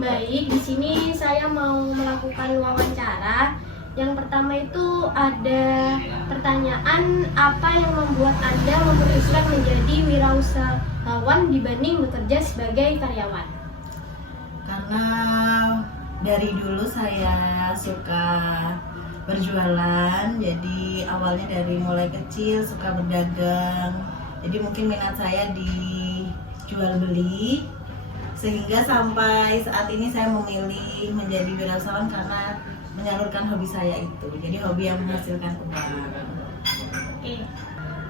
Baik, di sini saya mau melakukan wawancara. Yang pertama itu ada pertanyaan, apa yang membuat Anda memutuskan menjadi wirausahawan dibanding bekerja sebagai karyawan? Karena dari dulu saya suka berjualan, jadi awalnya dari mulai kecil suka berdagang. Jadi mungkin minat saya di jual beli, sehingga sampai saat ini saya memilih menjadi wirausahawan karena menyalurkan hobi saya itu. Jadi hobi yang menghasilkan uang. Oke.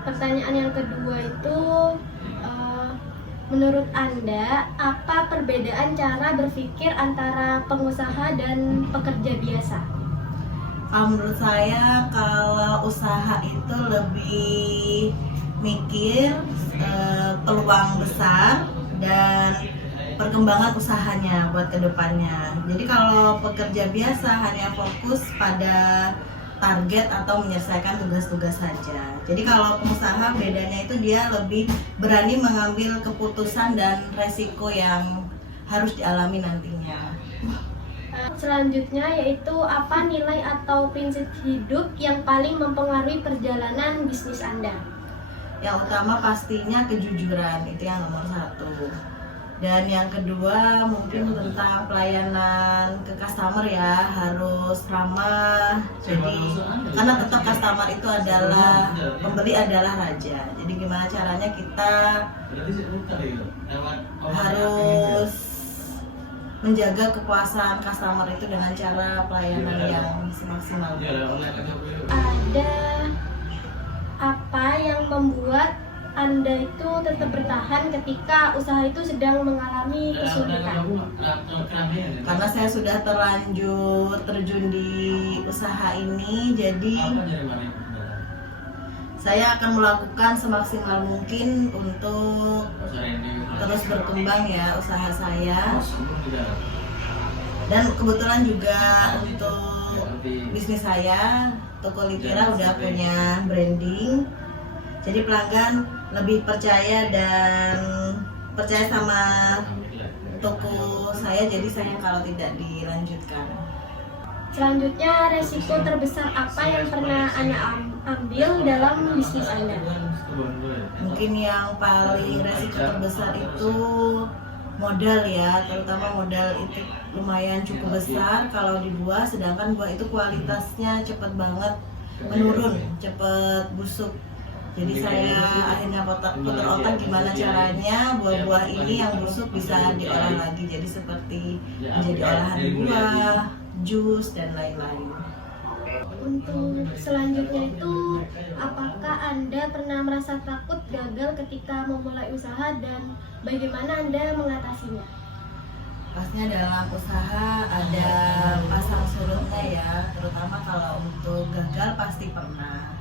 Pertanyaan yang kedua itu, menurut Anda, apa perbedaan cara berpikir antara pengusaha dan pekerja biasa? Menurut saya kalau usaha itu lebih mikir peluang besar dan perkembangan usahanya buat kedepannya. Jadi kalau pekerja biasa hanya fokus pada target atau menyelesaikan tugas-tugas saja. Jadi kalau pengusaha bedanya itu dia lebih berani mengambil keputusan dan resiko yang harus dialami nantinya. Selanjutnya yaitu, apa nilai atau prinsip hidup yang paling mempengaruhi perjalanan bisnis Anda? Yang utama pastinya kejujuran, itu yang nomor satu. Dan yang kedua mungkin tentang pelayanan ke customer ya, harus ramah. Jadi karena tetap customer itu adalah, pembeli adalah raja. Jadi gimana caranya kita harus menjaga kepuasan customer itu dengan cara pelayanan yang maksimal. Ada apa yang membuat Anda itu tetap bertahan ketika usaha itu sedang mengalami kesulitan? Karena saya sudah terlanjur terjun di usaha ini, jadi saya akan melakukan semaksimal mungkin untuk terus berkembang ya usaha saya. Dan kebetulan juga untuk bisnis saya, Toko Litira udah punya branding. Jadi pelanggan lebih percaya dan percaya sama toko saya, jadi sayang kalau tidak dilanjutkan. Selanjutnya, resiko terbesar apa yang pernah Anda ambil dalam bisnis Anda? Mungkin yang paling resiko terbesar itu modal ya, terutama modal itu lumayan cukup besar kalau dibuat, sedangkan buah itu kualitasnya cepet banget menurun, cepet busuk. Jadi saya akhirnya putar otak gimana caranya buah-buah ini yang busuk bisa diolah lagi, jadi seperti menjadi olahan buah, jus dan lain-lain. Untuk selanjutnya itu, apakah Anda pernah merasa takut gagal ketika memulai usaha dan bagaimana Anda mengatasinya? Pastinya dalam usaha ada pasang surutnya ya, terutama kalau untuk gagal pasti pernah.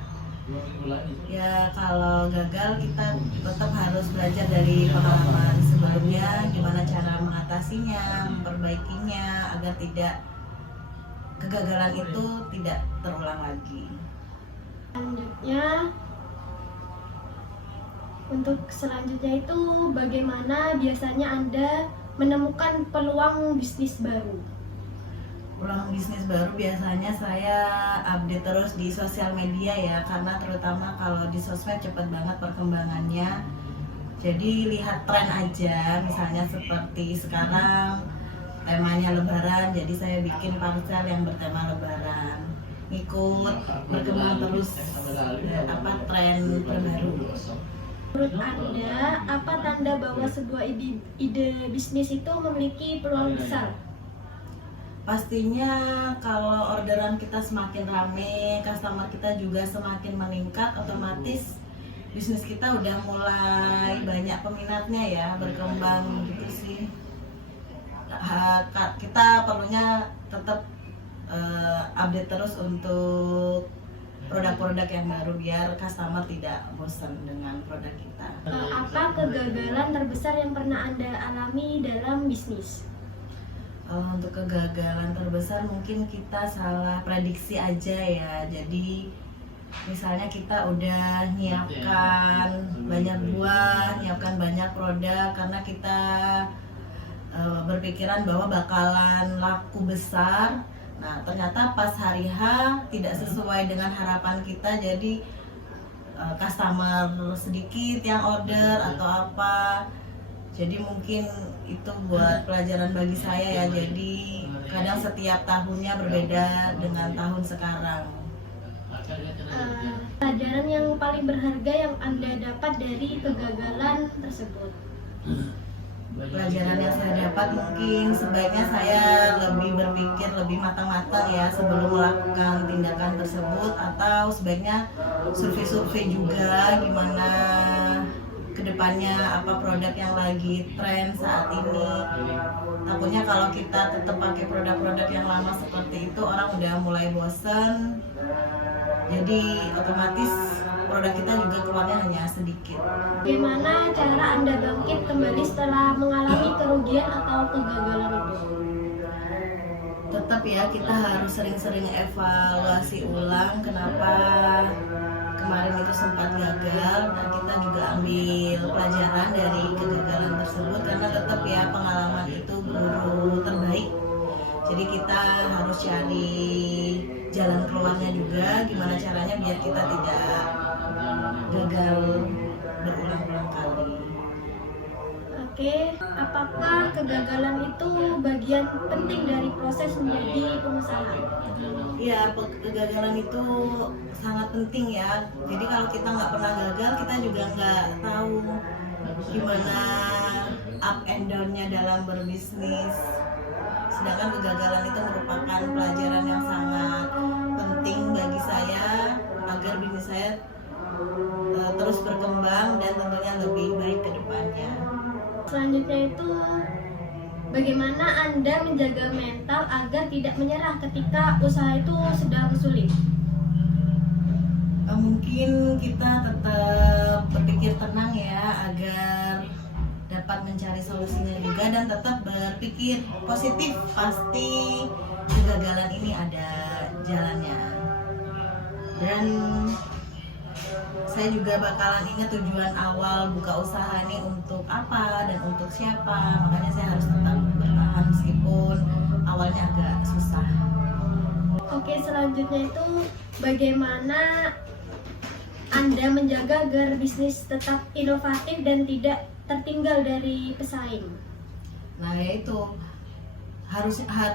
Ya kalau gagal kita tetap harus belajar dari pengalaman sebelumnya, gimana cara mengatasinya, memperbaikinya agar tidak kegagalan itu tidak terulang lagi. Selanjutnya itu, bagaimana biasanya Anda menemukan peluang bisnis baru? Peluang bisnis baru biasanya saya update terus di sosial media ya, karena terutama kalau di sosmed cepat banget perkembangannya. Jadi lihat tren aja, misalnya seperti sekarang temanya lebaran, jadi saya bikin parcel yang bertema lebaran, ikut berkembang terus tren terbaru. Menurut Anda, apa tanda bahwa sebuah ide bisnis itu memiliki peluang besar? Pastinya kalau orderan kita semakin rame, customer kita juga semakin meningkat, otomatis bisnis kita udah mulai banyak peminatnya ya, berkembang gitu sih. Kita perlunya tetap update terus untuk produk-produk yang baru biar customer tidak bosan dengan produk kita. Apa kegagalan terbesar yang pernah Anda alami dalam bisnis? Untuk kegagalan terbesar mungkin kita salah prediksi aja ya. Jadi misalnya kita udah nyiapkan banyak buah, nyiapkan banyak produk, karena kita berpikiran bahwa bakalan laku besar. Nah, ternyata pas hari H tidak sesuai dengan harapan kita, jadi customer sedikit yang order atau apa. Jadi mungkin itu buat pelajaran bagi saya ya. Jadi kadang setiap tahunnya berbeda dengan tahun sekarang. Pelajaran yang paling berharga yang Anda dapat dari kegagalan tersebut? Pelajaran yang saya dapat mungkin sebaiknya saya lebih berpikir lebih matang-matang ya sebelum melakukan tindakan tersebut, atau sebaiknya survei-survei juga gimana kedepannya, apa produk yang lagi tren saat ini. Takutnya kalau kita tetap pakai produk-produk yang lama seperti itu, orang udah mulai bosen, jadi otomatis produk kita juga keluarnya hanya sedikit. Bagaimana cara Anda bangkit kembali setelah mengalami kerugian atau kegagalan itu? Tetap ya, kita harus sering-sering evaluasi ulang kenapa kemarin itu sempat gagal, dan kita juga ambil pelajaran dari kegagalan tersebut, karena tetap ya pengalaman itu guru terbaik. Jadi kita harus cari jalan keluarnya juga, gimana caranya biar kita tidak gagal berulang-ulang kali. Oke, apakah kegagalan itu bagian penting dari proses menjadi pengusaha? Iya, kegagalan itu sangat penting ya. Jadi kalau kita nggak pernah gagal, kita juga nggak tahu gimana up and down-nya dalam berbisnis. Sedangkan kegagalan itu merupakan pelajaran yang sangat penting bagi saya agar bisnis saya terus berkembang dan tentunya lebih baik ke depannya. Selanjutnya itu, bagaimana Anda menjaga mental agar tidak menyerah ketika usaha itu sedang sulit? Mungkin kita tetap berpikir tenang ya, agar dapat mencari solusinya juga, dan tetap berpikir positif. Pasti kegagalan ini ada jalannya, dan saya juga bakalan ingat tujuan awal buka usaha ini untuk apa dan untuk siapa. Makanya saya harus tetap bertahan meskipun awalnya agak susah. Oke, selanjutnya itu bagaimana Anda menjaga agar bisnis tetap inovatif dan tidak tertinggal dari pesaing? Nah, yaitu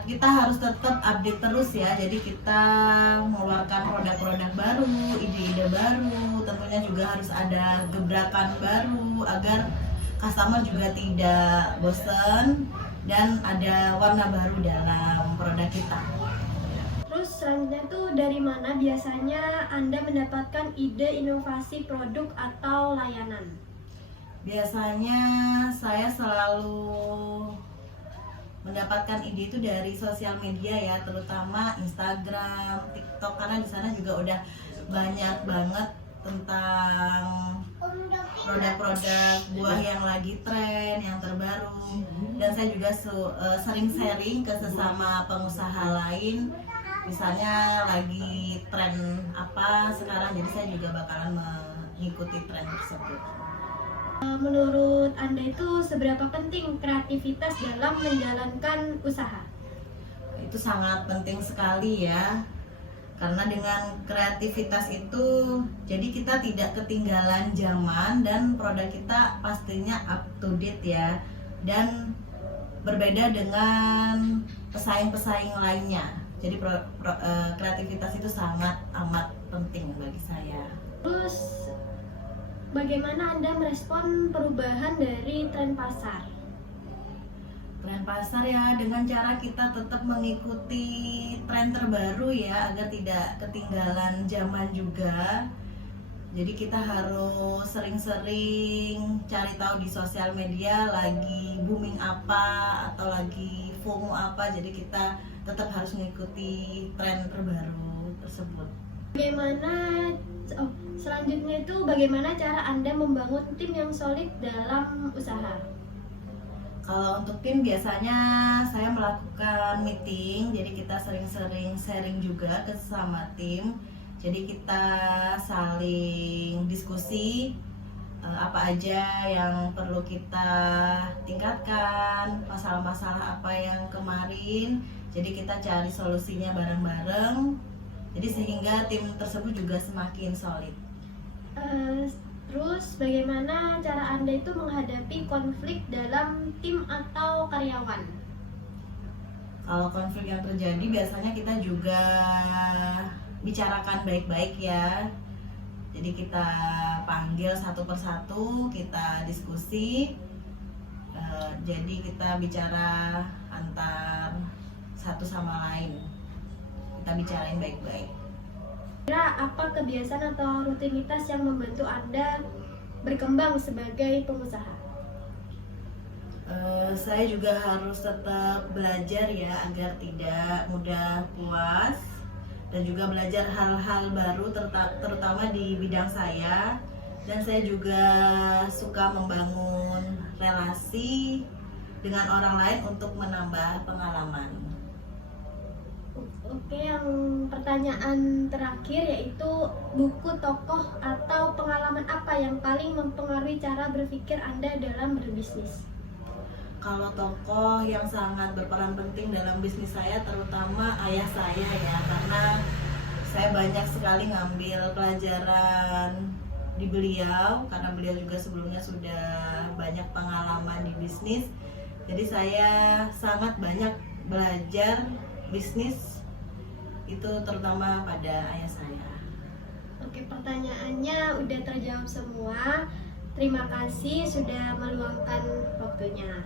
kita harus tetap update terus ya. Jadi kita mengeluarkan produk-produk baru, ide-ide baru, tentunya juga harus ada gebrakan baru agar customer juga tidak bosan dan ada warna baru dalam produk kita. Terus selanjutnya tuh, dari mana biasanya Anda mendapatkan ide inovasi produk atau layanan? Biasanya saya selalu mendapatkan ide itu dari sosial media ya, terutama Instagram, TikTok, karena di sana juga udah banyak banget tentang produk-produk buah yang lagi tren, yang terbaru. Dan saya juga sering sharing ke sesama pengusaha lain, misalnya lagi tren apa sekarang, jadi saya juga bakalan mengikuti tren tersebut. Menurut Anda itu seberapa penting kreativitas dalam menjalankan usaha? Itu sangat penting sekali ya, karena dengan kreativitas itu jadi kita tidak ketinggalan zaman dan produk kita pastinya up to date ya, dan berbeda dengan pesaing-pesaing lainnya. Jadi kreativitas itu sangat amat penting bagi saya. Terus bagaimana Anda merespon perubahan dari tren pasar? Tren pasar ya, dengan cara kita tetap mengikuti tren terbaru ya, agar tidak ketinggalan zaman juga. Jadi kita harus sering-sering cari tahu di sosial media lagi booming apa atau lagi FOMO apa. Jadi kita tetap harus mengikuti tren terbaru tersebut. Selanjutnya itu bagaimana cara Anda membangun tim yang solid dalam usaha? Kalau untuk tim biasanya saya melakukan meeting, jadi kita sering-sering sharing juga ke sesama tim. Jadi kita saling diskusi apa aja yang perlu kita tingkatkan, masalah-masalah apa yang kemarin. Jadi kita cari solusinya bareng-bareng. Jadi sehingga tim tersebut juga semakin solid. Terus bagaimana cara Anda itu menghadapi konflik dalam tim atau karyawan? Kalau konflik yang terjadi biasanya kita juga bicarakan baik-baik ya. Jadi kita panggil satu persatu, kita diskusi. Jadi kita bicara antar satu sama lain. Kita bicarain baik-baik. Kira apa kebiasaan atau rutinitas yang membantu Anda berkembang sebagai pengusaha? Saya juga harus tetap belajar ya agar tidak mudah puas, dan juga belajar hal-hal baru terutama di bidang saya. Dan saya juga suka membangun relasi dengan orang lain untuk menambah pengalaman. Oke, yang pertanyaan terakhir yaitu buku, tokoh, atau pengalaman apa yang paling mempengaruhi cara berpikir Anda dalam berbisnis? Kalau tokoh yang sangat berperan penting dalam bisnis saya, terutama ayah saya ya, karena saya banyak sekali ngambil pelajaran di beliau, karena beliau juga sebelumnya sudah banyak pengalaman di bisnis. Jadi saya sangat banyak belajar bisnis itu terutama pada ayah saya. Oke, pertanyaannya udah terjawab semua. Terima kasih sudah meluangkan waktunya.